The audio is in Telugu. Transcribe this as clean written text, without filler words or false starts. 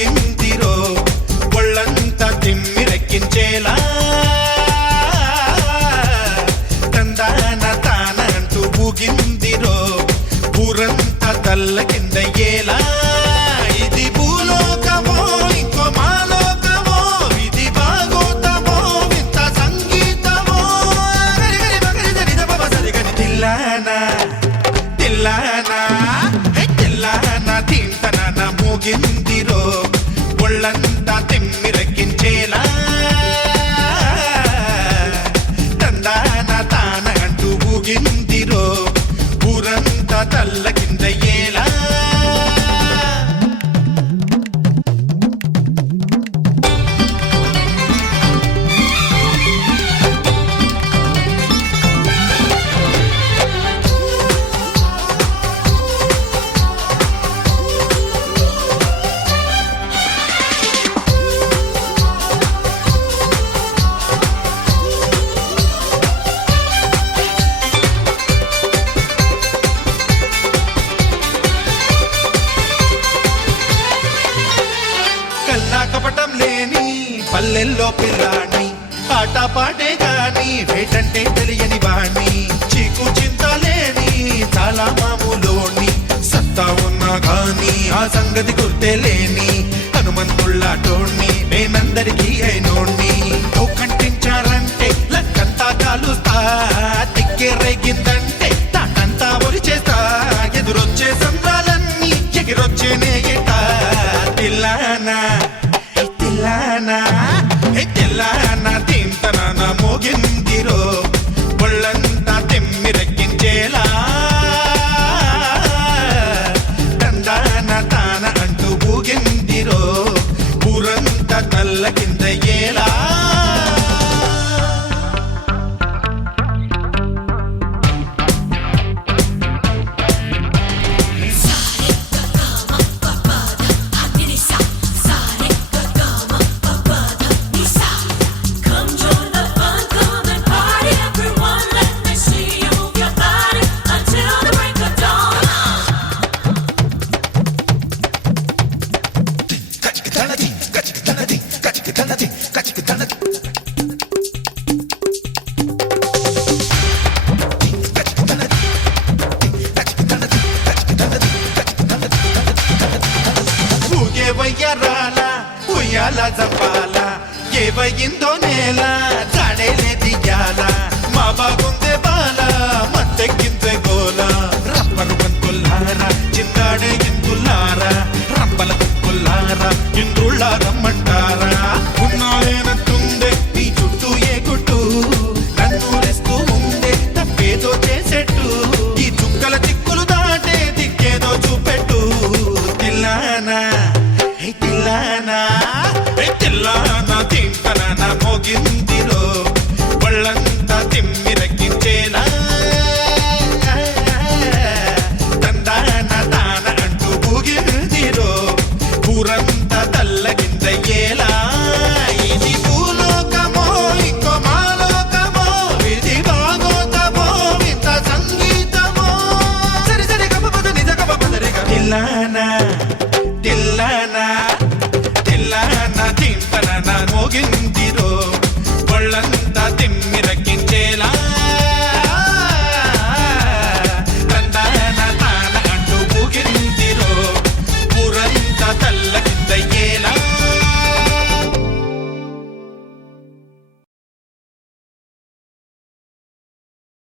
ఊగిందిరో ఒళ్ళంతా తిమ్మిరెక్కించేలా తందాన తాన అంటూ ఊగిందిరో ఊరంతా తల్ల కిందయ్యేలా ఇది భూలోకమో ఇంకో మాలోకమో ఇది భాగోతమో వింత సంగీతమో తిల్లానా తిల్లానా తిల్లానా తింటన మోగిందిరో ఒళ్ళంతా తిమ్మిరెక్కించేలా తందాన తాన అంటూ ఊగిందిరో ఊరంతా తల్ల కిందయ్యేలా కల్లా కపటం లేని పల్లెల్లో పిల్లాణి ఆట పాటే గాని వేటంటే తెలియని వాణ్ణి చీకు చింత లేని చాలా మామూలోని సత్తా ఉన్నా గాని ఆ సంగతి గుర్తే లేని హనుమంతుళ్ళాటోణ్ణి నేనందరికీ అయినోణ్ణి కంటించారంటే లక్కంతా కాలుస్తా తిక్కే రేగిందంటే తాటంతా ఒరి చేస్తా ఎదురొచ్చే సంద్రాలన్నీ ఎగిరొచ్చేనే ఎట తిల్లానా తిల్లానా తిల్లానా తింటన మోగిందిరో ఒళ్ళంతా తిమ్మిరెక్కించేలా తందాన తాన అంటూ ఊగిందిరో ఊరంతా తల్ల కిందయ్యేలా వయ్యారాల ఉయ్యాల జంపాల ఏవయిందో నేల జాడేలే దియ్యాల మా బాగుందే బాల మత్తెక్కిందే గోల రబ్బరు బంతుల్లారా చిందాడే ఇందుల్లారా రంపల తుక్కుల్లారా ఇంద్రుళ్ళ రమ్మంటారా ఉన్నాయేనట్టుందే నీ చుట్టూ ఏ గుట్టు నన్ను రెస్తూ ఉండే తప్పేదో చేసేట్టు ఈ చుక్కల చిక్కులు దాటే దిక్కేదో చూపెట్టు తిల్లానా తిల్లానా తిల్లానా తింటన మోగిందిరో ఒళ్ళంతా తిమ్మిరెక్కించేలా తందాన తాన అంటూ ఊగిందిరో ఊరంతా తల్ల కిందయ్యేలా ఇది భూలోకమో ఇంకో మాలోకమో ఇది భాగోతమో వింత సంగీతమో సరి సరి గమపద నిజ గమపదరిగా తిల్లానా తిల్లానా తిల్లానా తింటన మోగింది